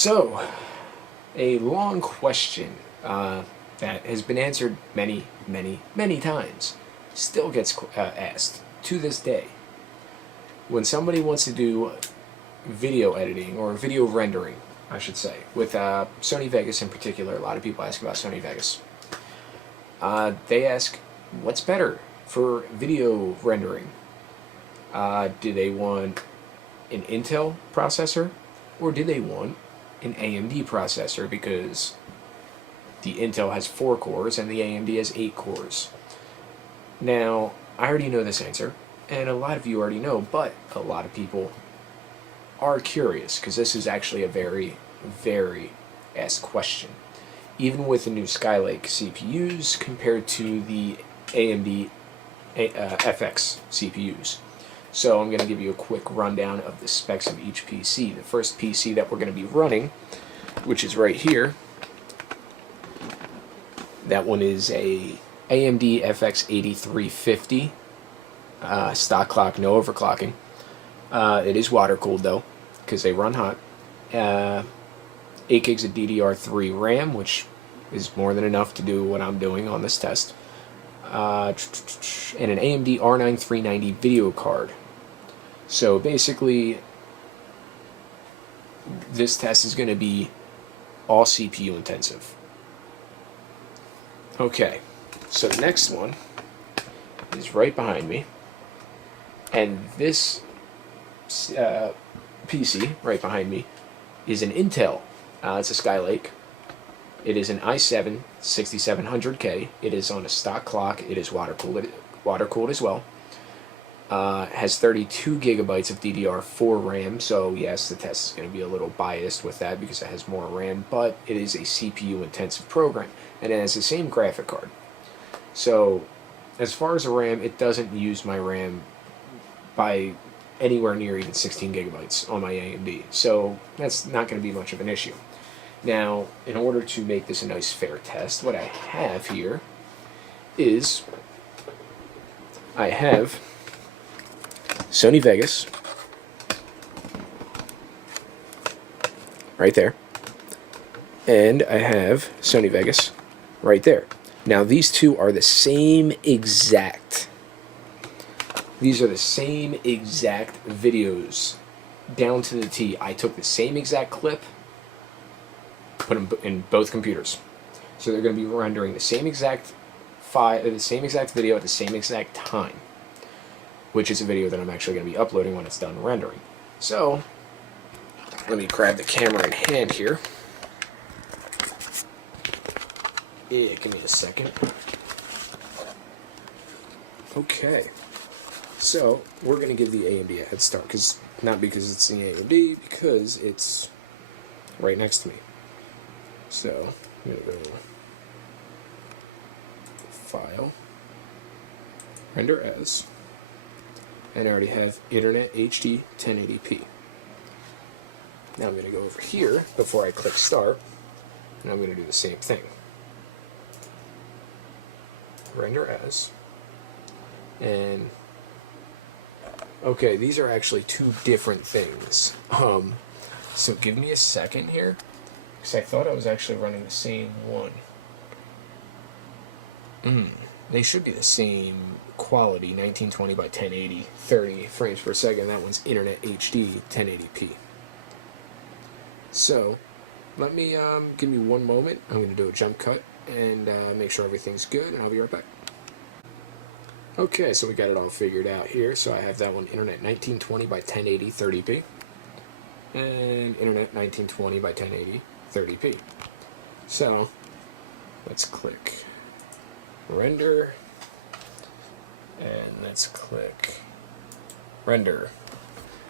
So, a long question that has been answered many, many, many times still gets asked to this day. When somebody wants to do video editing or video rendering, I should say, with Sony Vegas in particular, a lot of people ask about Sony Vegas. They ask, what's better for video rendering? Do they want an Intel processor or do they want an AMD processor, because the Intel has 4 cores and the AMD has 8 cores. Now, I already know this answer, and a lot of you already know, but a lot of people are curious, because this is actually a very, very asked question. Even with the new Skylake CPUs compared to the AMD FX CPUs. So I'm going to give you a quick rundown of the specs of each PC. The first PC that we're going to be running, which is right here, that one is a AMD FX 8350 stock clock, no overclocking. It is water cooled though, because they run hot. 8 gigs of DDR3 RAM, which is more than enough to do what I'm doing on this test. And an AMD R9 390 video card. So basically, this test is going to be all CPU intensive. Okay, so the next one is right behind me, and this PC right behind me is an Intel. It's a Skylake. It is an i7 6700K. It is on a stock clock. It is water cooled as well. Has 32 gigabytes of DDR4 RAM, so yes, the test is going to be a little biased with that because it has more RAM, but it is a CPU intensive program, and it has the same graphic card. So as far as the RAM, it doesn't use my RAM by anywhere near even 16 gigabytes on my AMD, so that's not going to be much of an issue. Now, in order to make this a nice fair test, what I have here is I have Sony Vegas right there, and I have Sony Vegas right there. Now these two are the same exact. These are the same exact videos down to the T. I took the same exact clip, put them in both computers, so they're going to be rendering the same exact the same exact video at the same exact time, which is a video that I'm actually going to be uploading when it's done rendering. So, let me grab the camera in hand here. Yeah, give me a second. Okay, so we're going to give the AMD a head start, not because it's the AMD, because it's right next to me. So, I'm going to go File, Render As, and I already have Internet HD 1080p. Now I'm going to go over here before I click Start, and I'm going to do the same thing. Render As, and okay, these are actually two different things. So give me a second here, because I thought I was actually running the same one. They should be the same quality, 1920 by 1080, 30 frames per second. That one's Internet HD 1080p. So, let me give me one moment. I'm going to do a jump cut and make sure everything's good, and I'll be right back. Okay, so we got it all figured out here. So I have that one, Internet 1920 by 1080, 30p, and Internet 1920 by 1080, 30p. So, let's click Render, and let's click Render.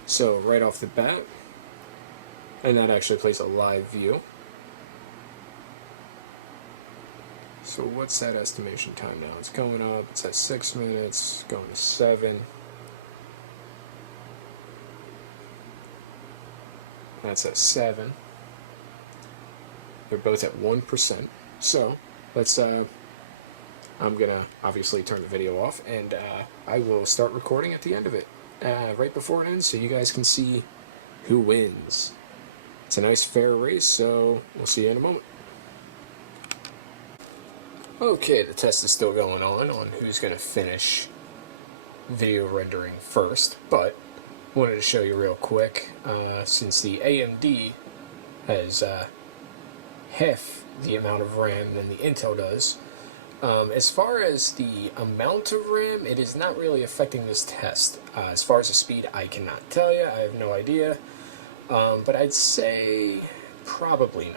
So right off the bat, and that actually plays a live view. So what's that estimation time now? It's going up, it's at 6 minutes, going to 7. That's at 7. They're both at 1%. So let's I'm gonna obviously turn the video off, and I will start recording at the end of it, right before it ends, so you guys can see who wins. it's a nice fair race, so we'll see you in a moment. Okay, the test is still going on who's going to finish video rendering first, but wanted to show you real quick, since the AMD has half the amount of RAM than the Intel does. As far as the amount of RAM, it is not really affecting this test. As far as the speed, I cannot tell you. I have no idea. But I'd say probably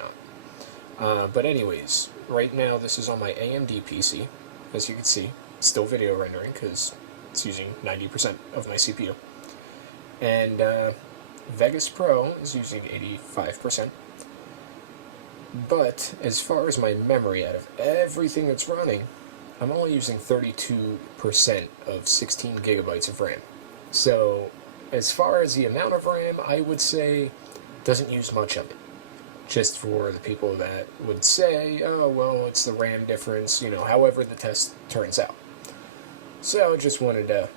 not. But anyways, right now this is on my AMD PC. As you can see, it's still video rendering because it's using 90% of my CPU. And Vegas Pro is using 85%. But as far as my memory, out of everything that's running, I'm only using 32% of 16 gigabytes of RAM. So as far as the amount of RAM, I would say doesn't use much of it. Just for the people that would say, oh, well, it's the RAM difference, you know, however the test turns out. So I just wanted to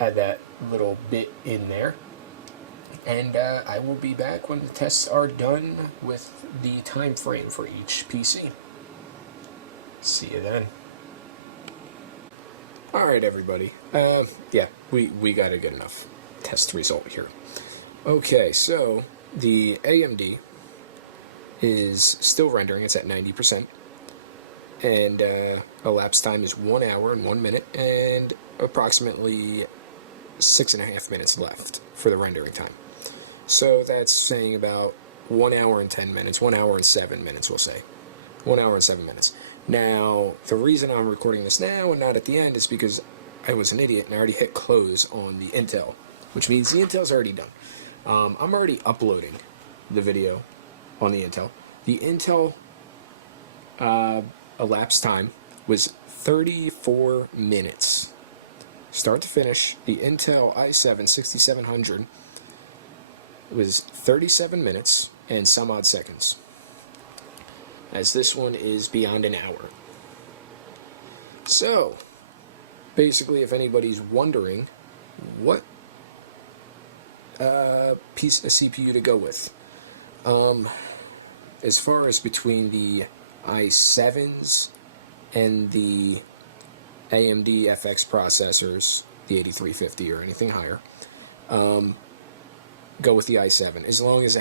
add that little bit in there. And I will be back when the tests are done with the time frame for each PC. See you then. Alright, everybody. Yeah, we got a good enough test result here. Okay, so the AMD is still rendering. It's at 90%. And elapsed time is 1 hour and 1 minute, and approximately 6.5 minutes left for the rendering time. So that's saying about 1 hour and 10 minutes, 1 hour and 7 minutes, we'll say. 1 hour and 7 minutes. Now, the reason I'm recording this now and not at the end is because I was an idiot and I already hit close on the Intel, which means the Intel's already done. I'm already uploading the video on the Intel. The Intel elapsed time was 34 minutes. Start to finish, the Intel i7 6700 was 37 minutes and some odd seconds, as this one is beyond an hour. So, basically, if anybody's wondering what piece of CPU to go with, as far as between the i7s and the AMD FX processors, the 8350 or anything higher, go with the i7, as long as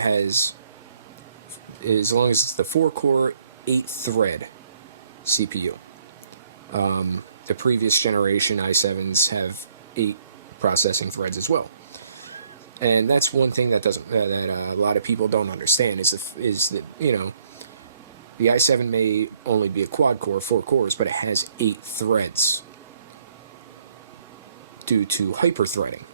it's the 4-core, 8-thread CPU. The previous generation i7s have 8 processing threads as well, and that's one thing that a lot of people don't understand is that you know, the i7 may only be a quad-core, 4 cores, but it has 8 threads due to hyper-threading.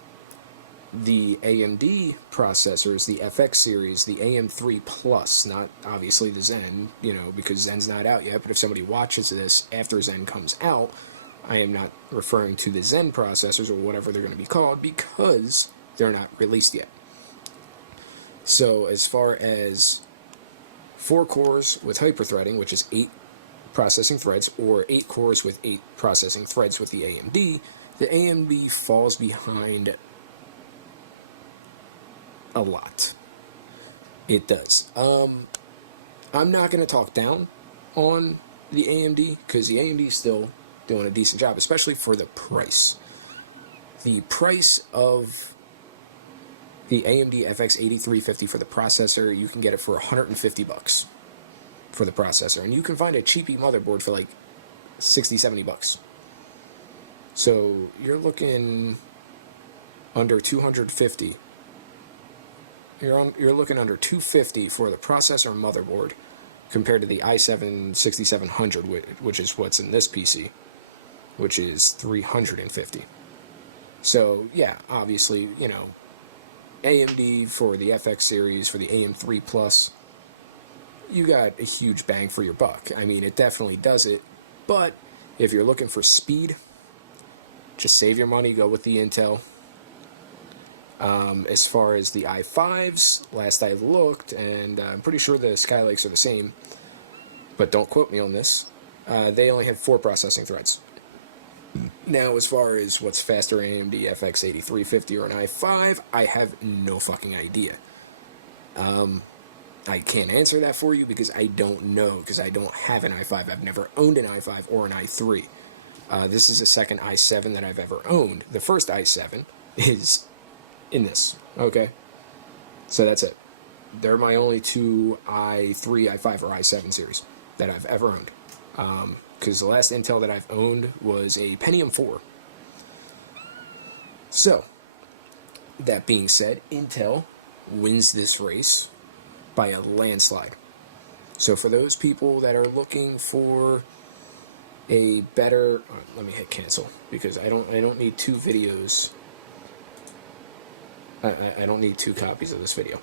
The AMD processors, the FX series, the AM3 Plus, not obviously the Zen, you know, because Zen's not out yet, but if somebody watches this after Zen comes out, I am not referring to the Zen processors or whatever they're going to be called because they're not released yet. So as far as 4 cores with hyperthreading, which is 8 processing threads, or 8 cores with 8 processing threads with the AMD falls behind a lot. It does. I'm not going to talk down on the AMD, because the AMD is still doing a decent job, especially for the price. The price of the AMD FX 8350 for the processor, you can get it for $150 for the processor, and you can find a cheapy motherboard for like 60, 70 bucks. So you're looking under 250. You're looking under 250 for the processor and motherboard compared to the i7 6700, which is what's in this PC, which is 350. So yeah, obviously, you know, AMD for the FX series, for the AM3 Plus, you got a huge bang for your buck. I mean, it definitely does it, but if you're looking for speed, just save your money, go with the Intel. As far as the i5s, last I looked, and I'm pretty sure the Skylakes are the same, but don't quote me on this, they only have 4 processing threads. Now, as far as what's faster, AMD FX 8350 or an i5, I have no fucking idea. I can't answer that for you because I don't know, because I don't have an i5. I've never owned an i5 or an i3. This is the second i7 that I've ever owned. The first i7 is in this, okay? So that's it. They're my only two i3, i5, or i7 series that I've ever owned. Because the last Intel that I've owned was a Pentium 4. So, that being said, Intel wins this race by a landslide. So for those people that are looking for a better, let me hit cancel because I don't need two videos. I don't need two copies of this video.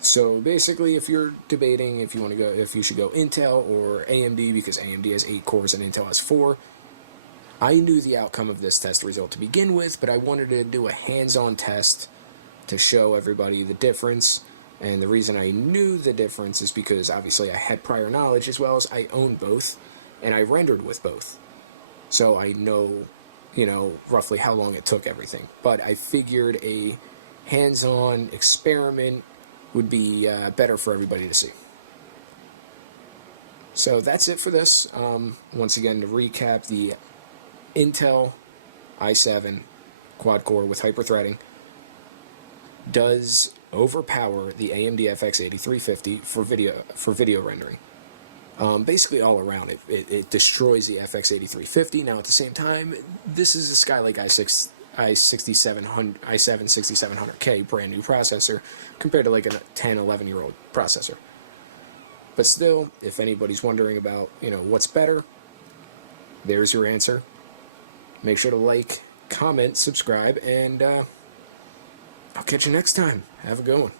So basically, if you're debating if you should go Intel or AMD, because AMD has 8 cores and Intel has 4, I knew the outcome of this test result to begin with, but I wanted to do a hands-on test to show everybody the difference. And the reason I knew the difference is because obviously I had prior knowledge, as well as I own both and I rendered with both. So I know, roughly how long it took everything. But I figured a hands-on experiment would be better for everybody to see. So that's it for this. Once again, to recap, the Intel i7 quad-core with hyper-threading does overpower the AMD FX 8350 for video rendering. Basically all around it destroys the FX 8350. Now at the same time, this is a Skylake i7 6700K brand new processor compared to like a 10, 11-year-old processor. But still, if anybody's wondering about what's better, there's your answer. Make sure to like, comment, subscribe, and I'll catch you next time. Have a good one.